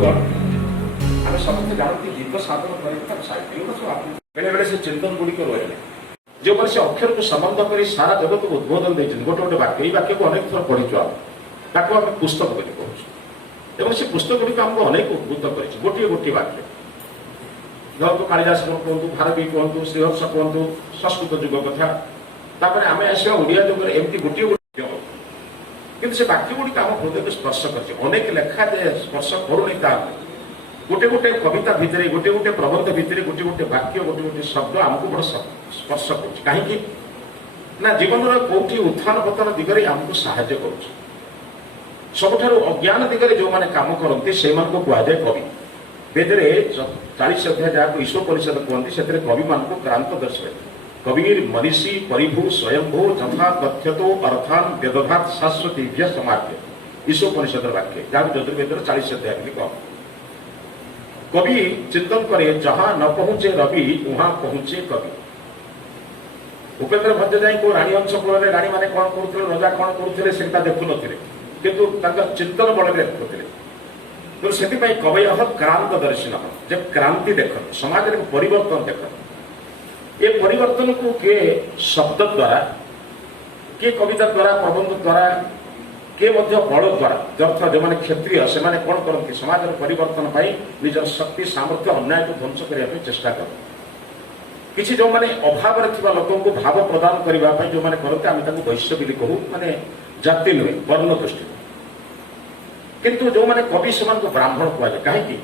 बंधुगण आम समस्त जानते गीत साधन बेले बेले से चिंतन गुड़िक रही जो मैंने से अक्षर को संबंध कर सारा जगत को उद्बोधन देते गोटे गोटे वाक्य ये वाक्य को अनेक थर पढ़ीचु आम पुस्तक बोली कहूँ से पुस्तक गुड़िक आमको अनेक उद्बुद्ध कर गोटे गोटे वाक्य धरतु कालिदास कहतु भारती कहतु श्रीहर्ष कहतु संस्कृत जुग कथा आम आसा ओडिया जुग एमती गोटे गोटे किंतु से वाक्य गुड़िक आम हृदय को स्पर्श कर अनेक लेखा स्पर्श करूनी गोटे गोटे कविता भितर गोटे गोटे प्रबंध भितर गोटे गोटे वाक्य गोटे गोटे शब्द आमको बड़ स्पर्श कर कहीं ना जीवन कौटी उत्थान पतन दिगरे आमको साहाय्य कर सबुठारु अज्ञान दिगरे जो माने काम करते से कहुए कवि वेदरे 40 अध्याय जहाँ ईश्वर परिषद कहते से कवि मान को क्रांत दर्शाए कबीर मनीषी परिभू स्वयंभू जथा तथ्यतो अर्थान वेदधात शाश्वतीभ्य समाप्य ईश्वर परिषद वाक्य जहाँ चतुर्वेद 40 अध्याय कह कवि चिंतन करे जहाँ न पहुंचे रवि वहां पहुंचे कवि उपेन्द्र भद्रजाई को राणी अंश कूल राणी मैंने कौन करुले रजा कौन करुले से देखु नी किंतु चिंतन बल देखुले तो से कवय क्रांत दर्शन जब क्रांति देख समाज में परिवर्तन देख ये परिवर्तन को किए शब्द द्वारा किए कविता द्वारा प्रबंध द्वारा किए बल द्वारा अर्थ जो मैंने क्षत्रिय से कौन करती समाज परिवर्तन निजर शक्ति सामर्थ्य अन्याय को ध्वंस करने चेष्टा कर किसी जो मैंने अभाव लोक को भाव प्रदान करने जो मैंने करते आम वैश्य बोली कहू माने जाति नुहे वर्ण दृष्टि किंतु जो मैंने कवि से ब्राह्मण कहुए कहीं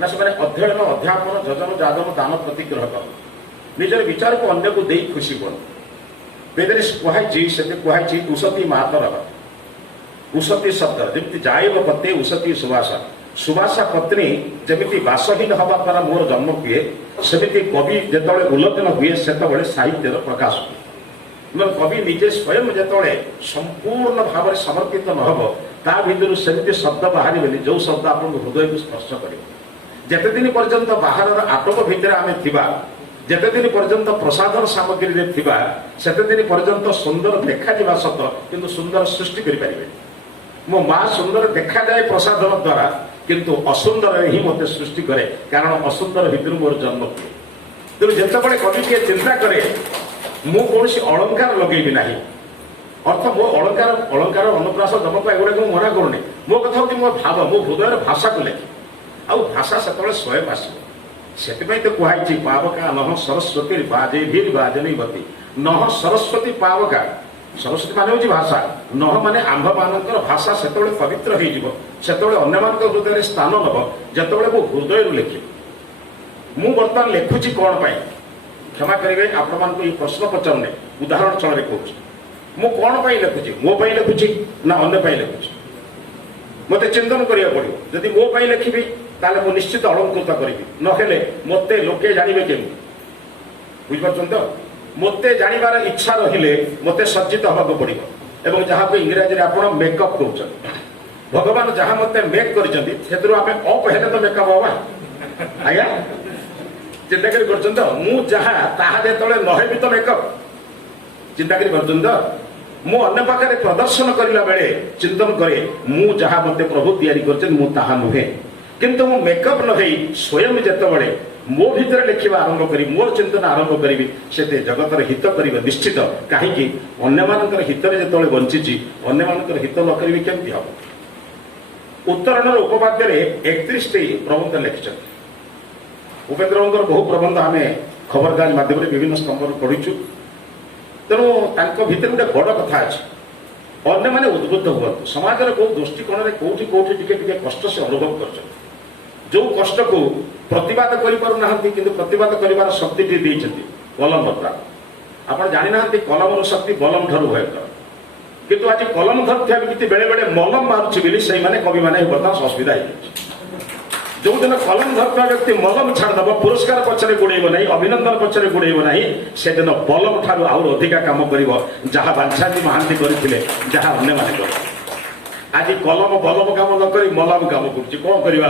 ना से अध्ययन अध्यापन जजन जाजन दान प्रतिग्रह कर निजर विचार को अन्य को दे खुशी बन वेदरे कहुई से कहुई उषती मातर उषती शब्द जमी जाइब पत्नी उषती सुवासा सुवासा पत्नी जमी बासहीन हवा द्वारा मोर जन्म हुए सेमती कवि जिते उल्लघन हुए से साहित्यर प्रकाश हुए कवि निजे स्वयं जिते संपूर्ण भाव में समर्पित न हो ता भर सेमती शब्द बाहर बोली जो शब्द आप हृदय को स्पर्श कर जिते दिन पर्यंत बाहर आटक भितर आम थिबा जिते दिन पर्यंत प्रसाधन सामग्री थिबा सेते दिन पर्यंत सुंदर देखा शब्द किंतु सुंदर सृष्टि करें मो माँ सुंदर देखा जाए प्रसाधन द्वारा किंतु असुंदर ही मत सृष्टि करे कारण असुंदर भितर मोर जन्म हुए तेणु जिते कवि किए चिंता करे मु कौन अलंकार लगेबी ना अर्थ मो अलंकार अलंकार अनुप्रास जमक एगुड़ा मना करूनी मो कथा हूँ मो भाव मो हृदय भाषा को लेखि आउ भाषा से स्वयं आसो से तो कहुई पावका नह सरस्वती बाजे भीर बाजनीवती नह सरस्वती पावका सरस्वती मान हूँ भाषा नह माने आंभ मान भाषा से पवित्र हो अन्य हृदय स्थान नब जो मो हृदय लिखी मु बर्तमान लिखुची कौन पाई क्षमा करेंगे आपण मान ये प्रश्न पचारे उदाहरण चल कहूँ मु कौन पाई लिखुची मो पाई लिखुची ना अन्य पाई लिखुची मत चिंतन करिया पड़ो जदि मो पाई लिखिबी ताले मु निश्चित अलंकृत करी नहेले मते लोके जानिबे केमि बुझिपारछन तो मते जानिबार इच्छा रहिले मते सज्जित हबाक पड़िबो एवं जहाँ को इंग्राजी रे आपण मेकअप कहउछन भगवान जहाँ मते मेक करिसंती सेतरो आमे अप हेले तो मेकअप होबा आज्ञा चिंता करी करछन तो मु जहाँ ताहा जेतले नहेबी तो मेकअप चिंता करी करछन तो मु अन्य पाखे प्रदर्शन करला बेले चिंतन करे मु जहाँ मते प्रभु तैयारी करछन मु ताहा नुहे किंतु मु मेकअप न होई स्वयं जेतबेले मो भितर लिखा आरंभ करी मोर चिंतन आरंभ करी से जगतर हित कर निश्चित कहीं अन्य हित जो बंची अन्य हित न करी केमती हम उत्तरण उपपाद्य 31 प्रबंध लिखिं उपेन्द्र बहु प्रबंध आम खबरकागज मध्यम विभिन्न स्तंभ पढ़ीचु तेणु भितर गोटे बड़ कथा अच्छे अन्य मैंने उद्बुद्ध हुआ समाज कौ दृष्टिकोण में कौटी कौटी टे कष्ट से अनुभव कर जो कष्ट को प्रतिवाद कर प्रतिवाद कर शक्ति देते कलम द्वारा आप जानी ना कलम शक्ति बलम ठार भयंकर किंतु आज कलम धरता व्यक्ति बेले बेले मलम मारुची बोली से कवि मैंने बर्तमान असुविधा जो दिन कलम धरता व्यक्ति मलम छाड़देव पुरस्कार पछरे गोड़ेब ना अभिनंदन पछरे गोड़ेब ना से दिन बलम ठार आउ अधिका कम कर जहाँ बांछाजी महांती करते जहाँ अन्य आज कलम बलम कम नक मलम कम कर कौन करवा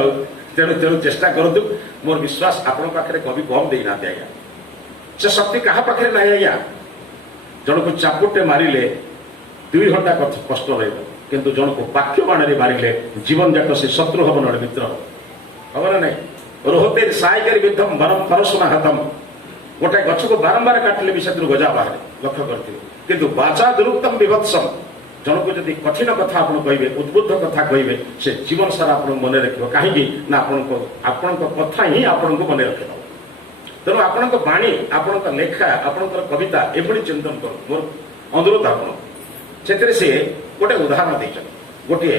तेणु तेणु चेष्टा करूँ मोर विश्वास आपण पाखे कवि कम देना आज्ञा से शक्ति क्या पाखे ना आज्ञा जन को चापुटे मारे 2 घंटा कष्ट रहा किंतु जन को पाख्य बाण मारे जीवन जाक से शत्रु हम न मित्र खबर ना रोहते साइकर विद्धम वनम परशुना हतम गोटे गछ को बारंबार काटिले भी से गजा बाहर लक्ष्य करथिबे किंतु वाचा दुरुक्तम विभत्सम जन को जदि कठिन कथा आप कहे उद्बुद्ध कथा कहे से जीवन सारा आप मन रख कहीं ना आपण कथा ही आपन को मन रख तेणु आपण बाणी आपण लेखा आपण कविता एभली चिंतन कर मोर अनुरोध आपन से गोटे उदाहरण देते गोटे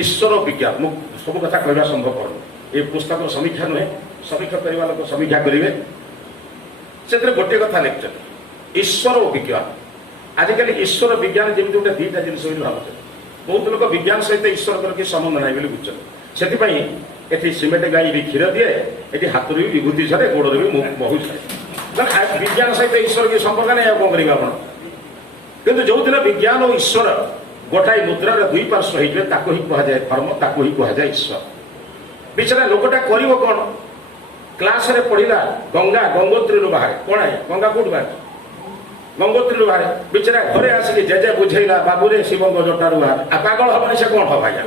ईश्वर विज्ञान मु सब कथा कहवा संभव कर ये पुस्तक समीक्षा नुहे समीक्षा करने लोग समीक्षा करेंगे से गोटे कथा लिखते ईश्वर विज्ञान आजिकल ईश्वर विज्ञान जमी गोटे दीटा जिन भावुचे बहुत लोग विज्ञान सहित ईश्वर किसी संबंध ना बुझे से सीमेंट गाई भी क्षीर दिए ये हाथ भी विभूति छाड़े गोड़ भी महू छाड़े विज्ञान सहित ईश्वर की संपर्क नहीं कौन करेंगे आप किंतु जो दिन विज्ञान और ईश्वर गोटाए मुद्रार दुई पार्श्व होते ताको ही कहुए धर्म ताको ही कहुए ईश्वर बेचारा लोकटा कर कौन क्लास रे पढ़ला गंगा गंगोत्री बाहर कौन है गंगा कौट बाहर गंगोत्री बाहर बेचारा घरे आसिक जेजे बुझेला बाबूरे शिव जटार बाहर आ पागल हम से कौन हम आज्ञा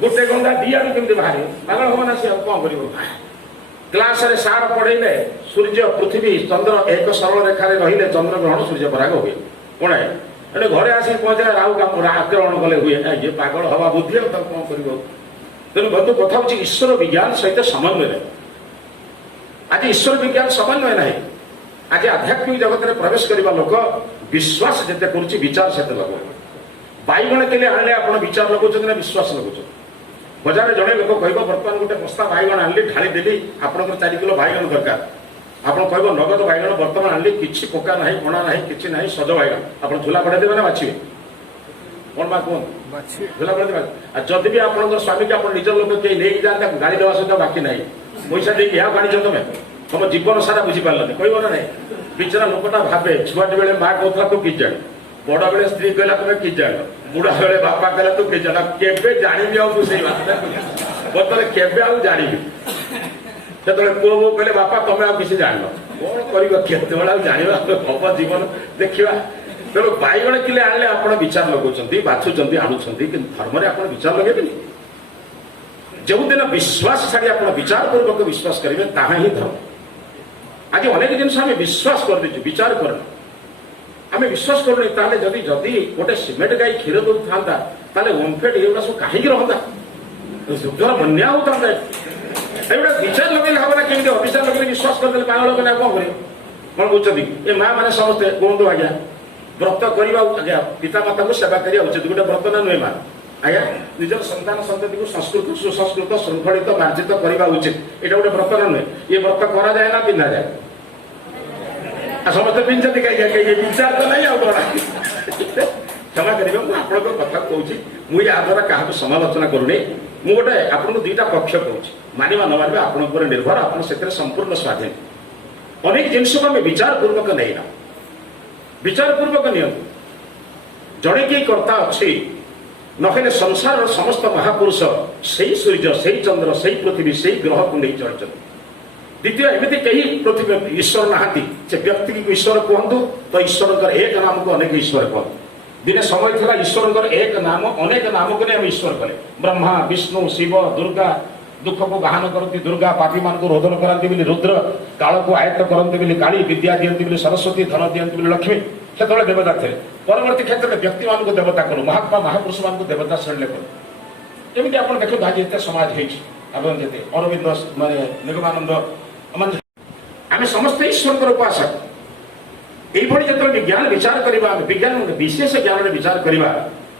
गोटे गंगा दियारू केमती बाहर पागल हम ना सी कौन कर क्लास रे सार पढ़ेले सूर्य पृथ्वी चंद्र एक सरल रेखार रही चंद्र ग्रहण सूर्य पराग हुए कौन है एटे घरे आसिक पहुंचे राहु काम आक्रमण कले हुए ये पागल हवा बुद्धि कौन कर तेणु बंधु कथा हूँ ईश्वर विज्ञान सहित समन्वय आज ईश्वर विज्ञान समन्वय ना आज आध्यात्मिक जगत में प्रवेश करने लोक विश्वास जिते कर विचार से लगे बैगण के लिए आने आप विचार लगुच ना विश्वास लगुच बजार जड़े लोक कह बर्तमान गोटे बस्ता बैगण आनली ढाली देली आप 4 किलो बैगण दरकार आप कह नगद बैगण बर्तमान आनली कि पोका ना कणा ना कि ना सज बैगण आप झोला बढ़ाई देवे ना बाछिए कौन बा कौन झोला बढ़ाई जदि भी आप स्वामी की आप निज लोक कहीं नहीं जाते गाड़ी देवा सहित बाकी ना पैसा देख यहाँ गाड़ी तुम तुम जीवन सारा बुझीपारे कह ना बिचरा लोकटा भावे छुआटे बेले माँ कहला तू कि जान बड़ बेले स्त्री कहला तुम कि जान बुढ़ा बेले बापा कहला तू कि जान केवे जानी आउ से बर्तमान केवे आउ जानी से पुओ बो कहले बापा तुम आ किसी जान कौन कर जाना हम जीवन देखा तेणु बैगण किले आने आप विचार लगुंट बाछुंट आणुंट कि धर्म आप विचार लगे जो दिन विश्वास छाड़ी आप विचार पूर्वक विश्वास करेंगे ताहा ही धर्म आज अनेक जिन आम विश्वास कर दीचु विचार करना आम विश्वास करूनी ताले जदि जदि गोटे सीमेंट गाई क्षीर दौ था ओमफेड ये सब कहीं रहता शुद्धर बन्या होता एगुड़ा विचार लगे हम ना केमी अविचार लगे विश्वास करदे पागल मैंने कौन कर कौन बुझे ये माँ मैंने समस्ते कहतु आज्ञा व्रत करवा आज्ञा पिता माता को सेवा करा उचित गोटे व्रत ना नुहे माँ आज्ञा निजर संतान संतति को संस्कृत सुसंस्कृत श्रृंखलित मार्जित करवा उचित यहाँ गोटे व्रत ना नुहे ये व्रत करा जाए ना पिंधा जाए समस्त पिंधती कहीं विचार तो नहीं क्षमा करेंगे मुझे आपको कथा कहूँ मुझे या द्वारा क्या समालोचना करूनी मुझे गोटे आपको 2टा पक्ष कहूँ मानिबा न मानिबा आपन निर्भर आप संपूर्ण स्वाधीन अनेक जिन को आम विचार पूर्वक नहीं ना विचार पूर्वक नियंतु जड़े कई कर्ता अच्छी नखले संसार समस्त महापुरुष से सूर्य से चंद्र से पृथ्वी से ग्रह को नहीं चलते द्वितीय एमती कहीं पृथ्वी ईश्वर नहांती से व्यक्ति को ईश्वर कहतु तो ईश्वर एक नाम को अनेक ईश्वर कहतु दिने समय था ईश्वर एक नाम अनेक नाम को नहीं ईश्वर कले ब्रह्मा विष्णु शिव दुर्गा दुख को गाहन करती दुर्गा पापी मान को रोदन कराती रुद्र काल को आयत्त करती काली विद्या दिखती सरस्वती धन दिखती लक्ष्मी से देवता थे परवर्ती क्षेत्र में व्यक्ति मान को देवता करूँ महात्मा महापुरुष मान को देवता श्रेणी करूँ एमती आप देखो आज ये समाज होते अरविंद माने निगमानंद आम समस्त ईश्वर उपासक यही जो विज्ञान विचार करवा विज्ञान विशेष ज्ञान विचार करवा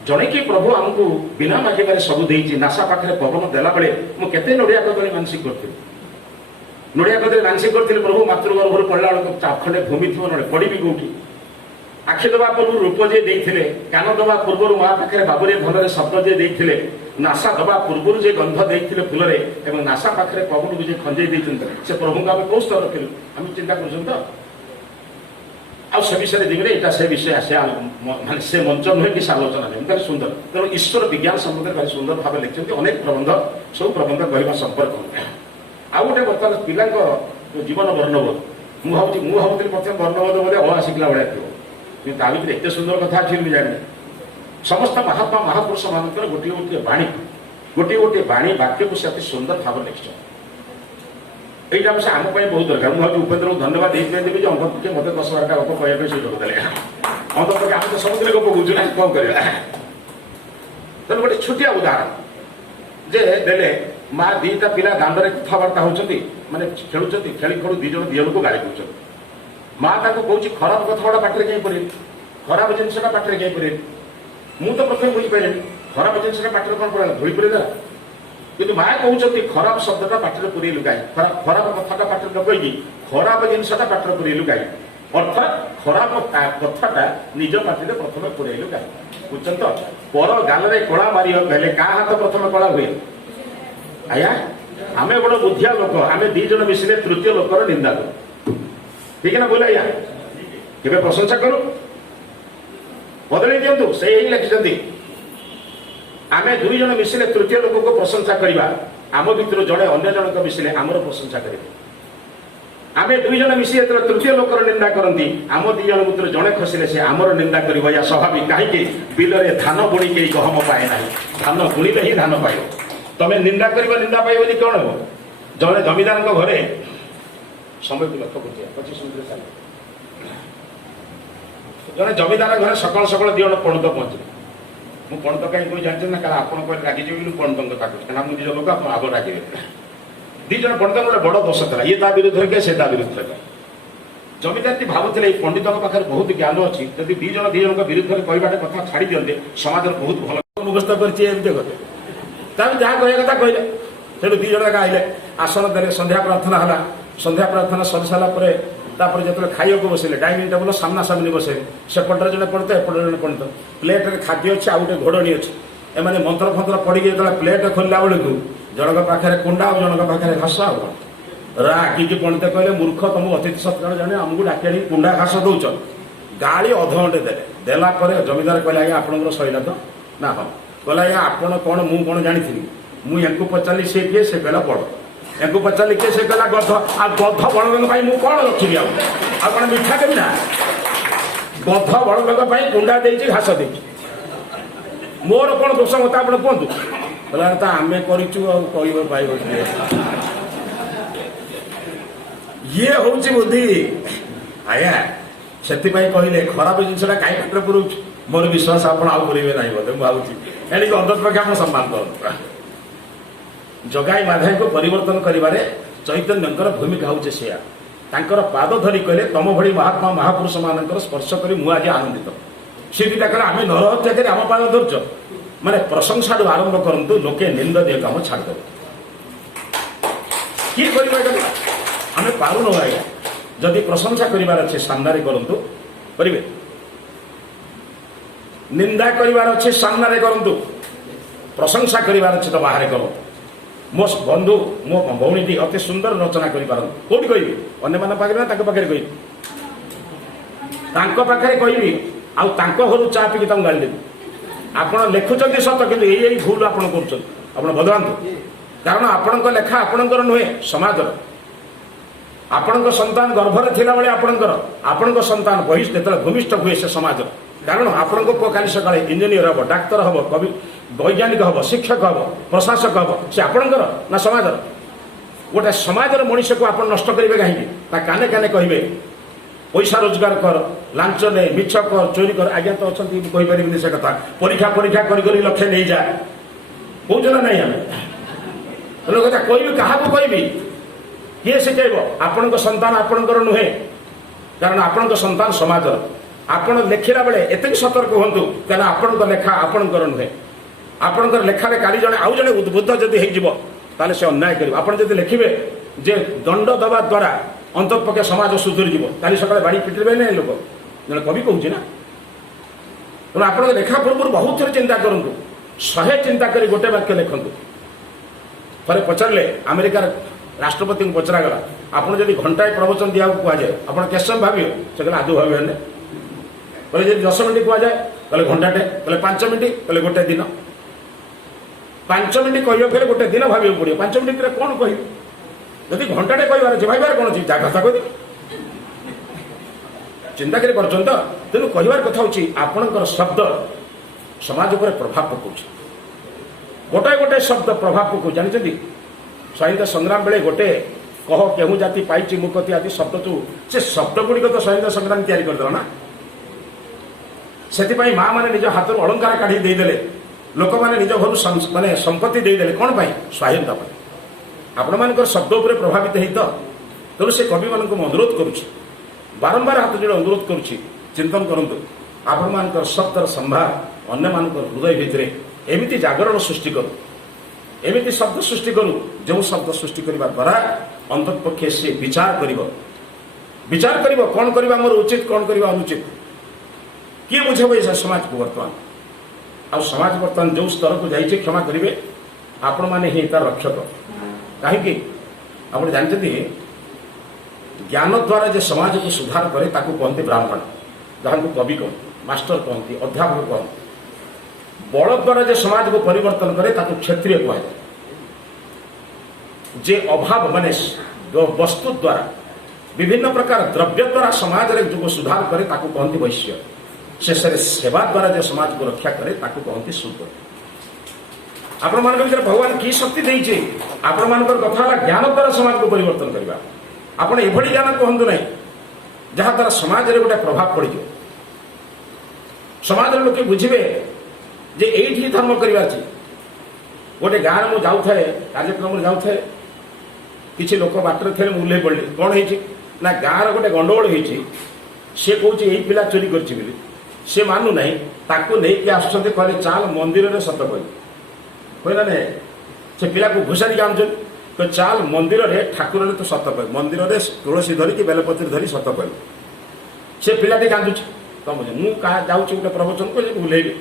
जड़े कि प्रभु आमको बिना मागिबार सब देती नासा पाखे पवन देला बेले मुझे नड़िया कदली मानसिक करी नड़िया कदली मानसिक करी प्रभु मातृगर्भर पड़ा बेलू चाखंडे भूमि थी ना पड़ी कौटी आखि दवा पूर्व रूप जे देते कान दवा पूर्व माँ पाखे बाबुरे भलरे शब्द जे देते नासा दवा पूर्व जे गंध देते फूल और नासा पाखे पवन को खंजे देते से प्रभु को आम कौ स्तर रखिलु आम चिंता कर आ से विषय देखिए यहाँ से विषय माने से मंच नुहे कि आलोचना नहीं भारी सुंदर तेणु ईश्वर विज्ञान संबंध भारी सुंदर भाव लिखते अनेक प्रबंध सब प्रबंध कहवा संपर्क आउ गोटे बर्तमान पिला जीवन वर्णबोध मुझे भावुली प्रथम वर्णबोध बोले अशिखला भाया थी ता भर एत सुंदर कथा अच्छी मुझे जानी समस्त महात्मा महापुरुष मान गोटे गोटे बाणी गोटे गोटे बाणी वाक्य को से अति सुंदर भाव लिखिछ एटा बस आम पे बहुत दरकार मुझे उपेन्द्र को धन्यवाद देवी जो अंत के मत 10-12टा गप कहते सुযোগ देले अंत तक आम तो सबुदिन गप बुझु ना कौन करवा तेणु गोटे छोटिया उदाहरण जे देले माँ दीटा पिला दांडे कथबार्ता होती माने खेलुंट खेली खेलु दी जन दिहर को गाड़ी दूसरी माँ ताको कौच खराब कथा गुड़ा पाटे कहीं पड़े खराब जिनसा पाटे कहीं पड़े मु तो प्रथम बुझीपारे खराब जिनसा पाटे कौन पड़ा धोई पड़ेगा कि माँ कहते खराब शब्दटा पाटे पुरेलु गाई खराब कथाटा पाटे न कही खराब जिनसा पाटे पुरेलु गाई अर्थात खराब कथाटा निज पाटे प्रथम पुरेलु गाई बुझे तो पर गाल कला मारी हेले क्या हाथ प्रथम कला हुए आया आम गोटे बुद्धिया लोक आम दी जन मिसिले तृतीय लोकर निंदा करूँ ठीक है ना बोले आया केवे प्रशंसा करूँ बदल दिंतु से ही लिखिं आम दुई जन मिसिले तृतीय लोक को प्रशंसा करवा आम भितर जड़े अन्य जनक मिसिले आमर प्रशंसा करेंगे आम दुई जन मिसी तृतीय लोकर निंदा करती आम दी जन भितर जड़े खसिले से आमर निंदा कर स्वाभाविक कहीं बिलरे धान बुणी के गहम पाए ना धान बुणिले ही धान पाइब तमें निंदा कर निंदा पाइब कौन हो जड़े जमीदार घरे समय को लक्ष्य कर 25 मिनट जड़े जमीदार घर सकाल सकाल दी जन पणत पहुँचे मुझे पणत कहीं कोई जानते ना आप रागिजी पणत कथा कहना मुझे निज लोक आप आग रागे दी जन पंडित गोटे बड़ दोष था ये ता विरुद्ध के से विरुद्ध जमीदार भावुले पंडितों पाखे बहुत ज्ञान अच्छी जब दी जन विरुद्ध में कहवाटे कथा छाड़ी दिखते समाज बहुत भल मुखस्त कर जहाँ कह कथा कहले से दी जन आइले आसन देले संध्या प्रार्थना है संध्या प्रार्थना सरी सारापर जो खाइबा बसले डाइनिंग टेबुल सामना सामने बसे सेपटे जड़े पंडित एपटे जड़े पंडित प्लेट खाद्य अच्छे आउ गए घोड़णी अच्छे एम मंत्र फंत्र पड़ी जो प्लेट खोलला बेलू जनक पाखे कुंडा और जनक पाखे घास रागिकी पंडित कहले मूर्ख तुमको अतिथि सत्कार जाने आमको डाकी कुंडा घास दौच गाड़ी अधघंटे देला जमीदार कहले आज्ञा आपंकर सैला तो ना हाँ कहला आज्ञा आपण कौन मु कौन जानी मुझे पचारि सी किए से कहला बड़ या पचारि किए से कहला गध आ गध बड़लोक मुझे कौन रखी आप मिठा देवी ना गध बड़लोक कुंडा दे घास दे मोर कौन दोष मत आप कहतु कहला तो आम कर ये हूँ बुद्धि आया से कहले खराब जिनसा कहीं पेटे पुरु मोर विश्वास आप पुरेबे ना बोलते मुझे एणिक अंतर्पक्षे आप सम्मान कर जगाई माधाई को परिवर्तन करिबारे चैतन्यंकर भूमिका हूँ से पाद धरी कहले तम भली महात्मा महापुरुष मान स्पर्श कर मुझे आनंदित सी कहला आम नर हत्या कर आम पाद धरच माने प्रशंसा आरंभ करंतु लोके निंदनीय काम छाड़देवे किए कर आम पारुन आज्ञा जदि प्रशंसा करार अच्छे सामने करंतु करेंगे निंदा करार अच्छे सामने करंतु प्रशंसा करार अच्छे तो बाहर करो मो बंधु मो भौणी अति सुंदर रचना कौटी कहबी अन्य मान पाखे ना पाखे कहबी पाखे कहबी आउ घर चा पी गाड़ी देवी आपड़ लिखुं सत कि यही भूल आप बदलांतु कारण आपण लेखा आपणकर नुहे समाज आपण संतान गर्भरे थिला बेले आपण संतान बहिष्ठ जो भूमिष्ठ हुए से समाज कारण आपण पुआ काली सका इंजीनियर हम डाक्तर हम कवि वैज्ञानिक हम शिक्षक हम प्रशासक हम से आपणकर ना समाज गोटे समाजर मनीष को आप नष्ट करेंगे कहीं काने काने कहे पैसा रोजगार कर लांच ने मिछ कर चोरी कर आज्ञा तो अच्छा कहीपर से कथा परीक्षा परीक्षा कर लक्ष्य नहीं जा कौन ना नहीं आम कथा कह क्या कहबी किए शिखेब आपण संतान आपणकर नुहे कारण आपण संतान समाजर आपण लेखिला बेले एत सतर्क हूँ क्या आपण लेखा आपणकर नुहे आपणकर लेखार काली जड़े आउ जड़े उद्बुद्ध जदि हो से अन्याय कर आप लिखे जे दंड दवा द्वारा अंतपक्षे समाज सुधरी काली सकाଳେ बाड़ी पिटे ना लोक जन कवि कहूँ ना तेना आप लेखा पूर्व बहुत थर चिंता करूँ 100 चिंता कर गोटे वाक्य लिखु थे पचारे अमेरिकार राष्ट्रपति को पचरागला आपड़ जब घंटाए प्रवचन दिया कहुए आप केसम भाव से कहले आदौ भाव कहले जब 10 मिनिट कहुए कहले घंटाटे कहले 5 मिनिट कहले गोटे दिन 5 मिनिट कह गोटे दिन भाव पड़ो 5 मिनिट कौन कह जदि घंटाटे कहबार अच्छे भाई कौन अच्छी जहाँ कथा कह चिंता कर तेणु कहबार कथा हूँ आपणकर शब्द समाज पर प्रभाव पकाउछ गोटे गोटे शब्द प्रभाव को जानते स्वाधीनता संग्राम बेले गोटे कह केहू जाति पाई मुकती आदि शब्द जो से शब्द गुड़िक तो स्वाधीनता संग्राम तैयारी करदेला ना से माँ मैंने निज हाथ अलंकार काढ़ी देदेले लोक मैंने निज घर माने संपत्ति देदेले कौन पाई स्वाधीनता आपण मान शब्द उपर प्रभावित है तो तेणु से कवि मान अनुरोध करुच्ची बारंबार हाथ जोड़े अनुरोध करुच्ची चिंतन करूँ आपण मान शब्दर संभार अन्य मान हृदय भितर एमती जागरण सृष्टि करूँ एमती शब्द सृष्टि करूँ जो शब्द सृष्टि करने द्वारा अंतपक्षे सी विचार कर कौन करवा मोर उचित कौन करवा अनुचित किए बुझेब ये समाज को बर्तमान आ समाज बर्तमान जो स्तर को जाइए क्षमा करेंगे आपण मैंने ही तार रक्षक कहीं आप जानते ज्ञान द्वारा जो समाज को सुधार करे ताकू कहते ब्राह्मण जहाँ को कवि कहते मास्टर कहते अध्यापक कहते बल द्वारा जो समाज को परिवर्तन करे ताकू क्षत्रिय कह जे अभाव माने वस्तु द्वारा विभिन्न प्रकार द्रव्य द्वारा समाज रे जो सुधार करे ताकू कहते वैश्य शेष सेवा द्वारा जो समाज को रक्षा करे ताकू कहते शूद्र आपण मान भीतर भगवान की शक्ति देइछे आपण मान कथा ज्ञान द्वारा समाज को परिवर्तन करवा आपण एभली ज्ञान कहतु ना जहाँ द्वारा समाज रे गोटे प्रभाव पड़ समाज लोके बुझे जे एठी धर्म करवा अछि गोटे गाँव में जाऊ थाए कार्यक्रम जाऊ थाए किसी लोक बाटर थे मुझे पड़े कौन है ना गाँव गोटे गंडगोल होती सी कौच यही पिला चोरी कर सी मानु ना ताकू नहीं आसुँच कहले चाल मंदिर में सत कहला ना से पिला को घुषारी आनुन तो चाल मंदिर में ठाकुर तो सत कह मंदिर में तुलसी धरिकी बेलपत्री धरी सत कह से पिलाटी कांदुच तो मुझे मुझे जाऊँ गोटे प्रवचन कह बुलेबी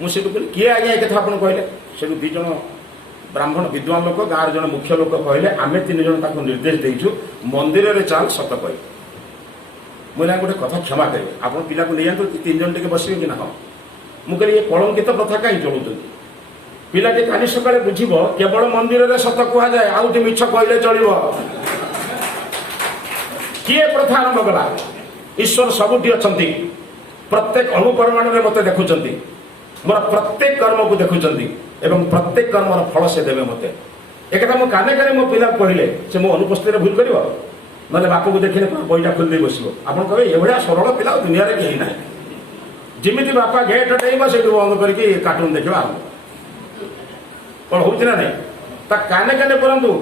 मुझे कहली किए आज्ञा कथा आप कहले से दीज ब्राह्मण विद्वान लोक गाँव जन मुख्य लोक कहले आम तीन जन निर्देश देचु मंदिर में चाल सत कह मुझे गोटे कथा क्षमा करेंगे आप पिला को नहीं जातु तीन जन टे बसवे कि ना हाँ मुझे ये कलंकित प्रथा कहीं चलाऊँ पिलाटी काली सकाଳେ बुझिबो केवल मंदिर में सत कह जाए आउट मिछ कहले चलिबो किए प्रथा आरंभ कला ईश्वर सबुठी अछंती प्रत्येक अणुपरमाणु में मते देखुचंती मोर प्रत्येक कर्म को देखुचंती एवं प्रत्येक कर्मर फल से देवे मते एक मो काने काने मो पिला कहले से मो अनुपस्थित भूल करिवो नले बाप को देखिले बईटा खोल दे बसिबो आपण कहबे एभळा सरल पिला दुनिया रे केही नाही जिमिति बापा गेट डेइबो से बंद करके कार्टून देखिबा कौन होची ना नहीं ता काने काने परंतु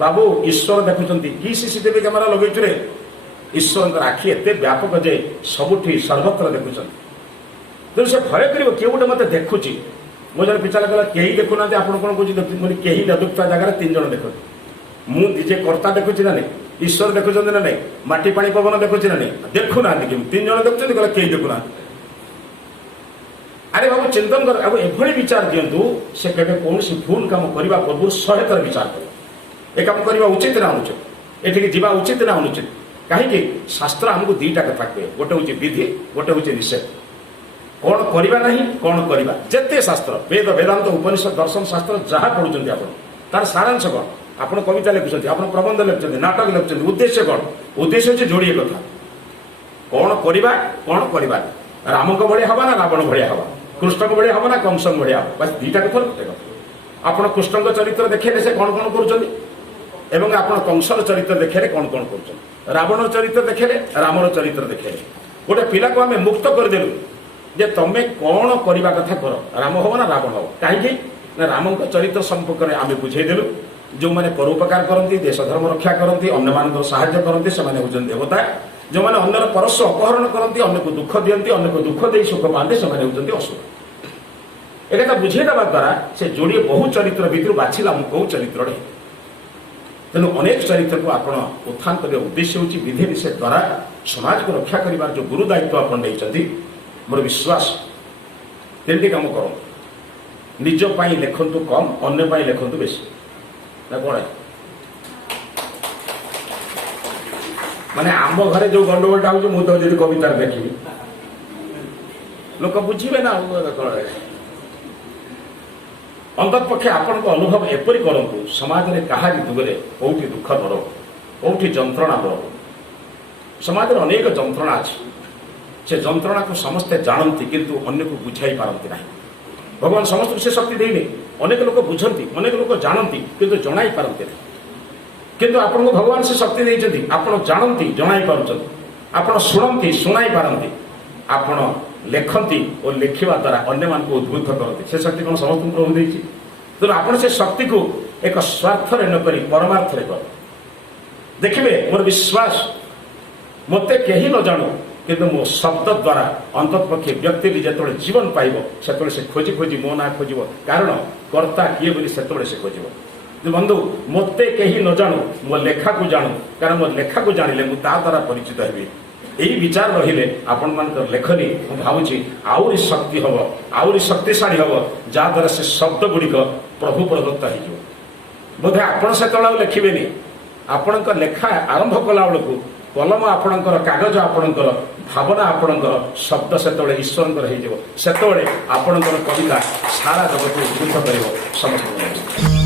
बाबू ईश्वर देखुचंती की सीसीटीवी कैमेरा लगेचुरे ईश्वर आखि एते व्यापक जे सबुठी सर्वत्र देखुचंती तो से भय कर किए गोटे मत देखुची मो जन पिछा लगे कहीं देखुना आप कौन कह कहीं देखुता जगह तीन जन देख मुझे कर्ता देखुची ना नहीं ईश्वर देखुं ना नहीं माटी पानी पवन देखुची ना नहीं देखुना तीन जन देखुं कहले कहीं देखुना अरे बाबू चिंतन कर अब एभली विचार दिंतु से केवे कौन भूल काम करने पूर्व 100 थर विचार कर ए काम करने उचित ना अनुचित एठिक जीवा उचित ना अनुचित कहीं शास्त्र आमको दुईटा कथा कहे गोटे हूँ विधि गोटे हूँ निषेध कौन करवा नहीं कौन करवा जिते शास्त्र वेद वेदांत उपनिषद दर्शन शास्त्र जहाँ पढ़ुं आप तार सारांश कौन आप कविता लिखुं आप प्रबंध लिखुं नाटक लिखुं उद्देश्य कौन उद्देश्य हूँ जोड़िए कथा कौन करवा कौन करवा राम को भाया हवा ना रावण भाया हवा कृष्ण को भाया हवा ना कंस भाया हवा बस दुईटा कथा गोटे कथा आप कृष्ण चरित्र देखिए से कौन कौन कर आप कंसर चरित्र देखिए कौन कौन कर रावण चरित्र देखिए रामर चरित्र देखिए गोटे पिला को आम मुक्त करदेलु जे तमें कौन करने कथा कर राम हम ना रावण हम कहीं राम चरित्र संपर्क में आम बुझेदेलु जो मैंने परोपकार करती देश धर्म रक्षा करती अन्य मान साहाय्य करती से हूँ देवता जो मैंने अन्यर परस्व अपहरण करती अन्य को दुख दिखती अन्य को दुख दे सुख पाते से हूँ असुर एक बुझेदेवा द्वारा से जोड़िए बहु चरित्र भितर बाछिला कौ चरित्र तेणु अनेक चरित्र को आप उत्थान करने उद्देश्य हूँ विधि निषेध द्वारा समाज को रक्षा कर जो गुरु दायित्व आप मोर विश्वास तीन कम कर निज पाई लिखतु कम अन्य पाई लिखतु बेसी ना कौन है माने आम घरे जो गंडगोलटा हो मुझे कविता देखी लोक बुझे ना अंतत पक्षे आपण अनुभव एपरी करूँ समाज में क्या दुगरे कौटी दुख दर कौटी जंत्रणा दर समाज में अनेक जंत्रणा अच्छी से जंत्रणा को समस्ते जानती किंतु अन्य को बुझाई पारती ना भगवान समस्त से शक्ति देने ଅନେକ ଲୋକ ବୁଝନ୍ତି, ଅନେକ ଲୋକ ଜାଣନ୍ତି କିନ୍ତୁ ଜଣାଇ ପାରନ୍ତି ନାହିଁ। କିନ୍ତୁ ଆପଣଙ୍କୁ ଭଗବାନ ସେ ଶକ୍ତି ଦେଇଛନ୍ତି, ଆପଣ ଜାଣନ୍ତି, ଜଣାଇ ପାରୁଛନ୍ତି, ଆପଣ ଶୁଣନ୍ତି, ଶୁଣାଇ ପାରନ୍ତି, ଆପଣ ଲେଖନ୍ତି ଓ ଲେଖିବା ଦ୍ୱାରା ଅନ୍ୟମାନଙ୍କୁ ଉଦ୍ବୁଦ୍ଧ କରନ୍ତି। ସେ ଶକ୍ତି କ'ଣ ସମସ୍ତଙ୍କୁ ପ୍ରଭୁ ଦେଇଛି? ତେଣୁ ଆପଣ ସେ ଶକ୍ତିକୁ ଏକ ସ୍ୱାର୍ଥରେ ନକରି ପରମାର୍ଥରେ କର। ଦେଖିବେ ମୋର ବିଶ୍ୱାସ, ମୋତେ କେହି ନ ଜାଣୁ କିନ୍ତୁ ମୋ ଶବ୍ଦ ଦ୍ୱାରା ଅନ୍ତତଃପକ୍ଷେ ବ୍ୟକ୍ତିଟି ଯେତେବେଳେ ଜୀବନ ପାଇବ ସେତେବେଳେ ସେ ଖୋଜି ଖୋଜି ମୋ ନାଁ ଖୋଜିବ, କାରଣ କର୍ତ୍ତା କିଏ ବୋଲି ସେତେବେଳେ ସେ ଖୋଜିବ। ବନ୍ଧୁ, ମୋତେ କେହି ନ ଜାଣୁ, ମୋ ଲେଖାକୁ ଜାଣୁ, କାରଣ ମୋ ଲେଖାକୁ ଜାଣିଲେ ମୁଁ ତା ଦ୍ୱାରା ପରିଚିତ ହେବି। ଏହି ବିଚାର ରହିଲେ ଆପଣମାନଙ୍କର ଲେଖନୀ ମୁଁ ଭାବୁଛି ଆହୁରି ଶକ୍ତି ହେବ, ଆହୁରି ଶକ୍ତିଶାଳୀ ହେବ, ଯାହାଦ୍ୱାରା ସେ ଶବ୍ଦ ଗୁଡ଼ିକ ପ୍ରଭୁ ପ୍ରଦତ୍ତ ହେଇଯିବ। ବୋଧେ ଆପଣ ସେତେବେଳେ ଆଉ ଲେଖିବେନି, ଆପଣଙ୍କ ଲେଖା ଆରମ୍ଭ କଲା ବେଳକୁ କଲମ ଆପଣଙ୍କର, କାଗଜ ଆପଣଙ୍କର, ଭାବନା ଆପଣଙ୍କର, ଶବ୍ଦ ସେତେବେଳେ ଈଶ୍ୱରଙ୍କର ହେଇଯିବ। ସେତେବେଳେ ଆପଣଙ୍କର କବିତା ସାରା ଜଗତକୁ ଉଦ୍ବୁଦ୍ଧ କରିବ ସମସ୍ତଙ୍କୁ।